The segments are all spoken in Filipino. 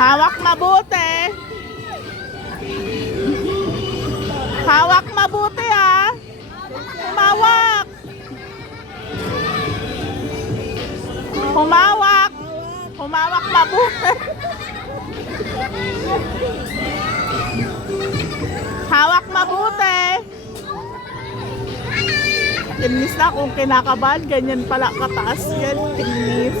Hawak mabuti. Hawak mabuti ah. Humawak. Humawak. Humawak mabuti. Hawak mabuti. Tinis na kung kinakabahan, ganyan pala kataas yan. Tinis.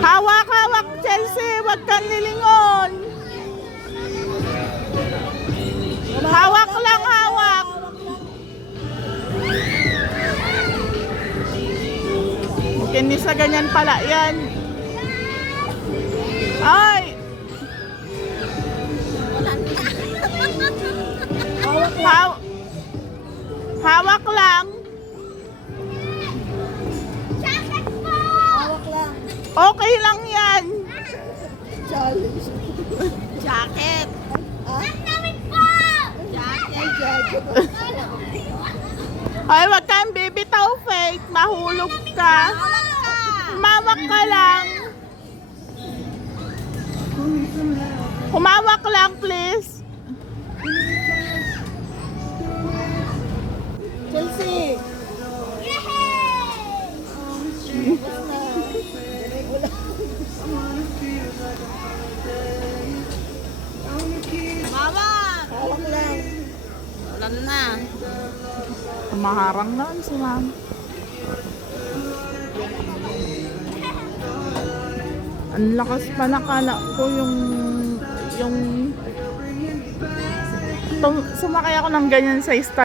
Hawak, hawak, Chelsea. Huwag kang lilingon. Hawak lang, hawak. Kinis na ganyan pala yan. Ay! Hawak lang. Hawak lang. Okay lang yan. Challenge. Jacket! Ah? Jacket! Jacket. Ay, wag kang bibitaw, Faith. Mahulog ka. Humawak ka lang. Humawak lang, please. Chelsea. Mawak! Hawak lang. Wala na. Maharang na si ma'am. Ang lakas pa nakala ko yung sumakay ako ng ganyan sa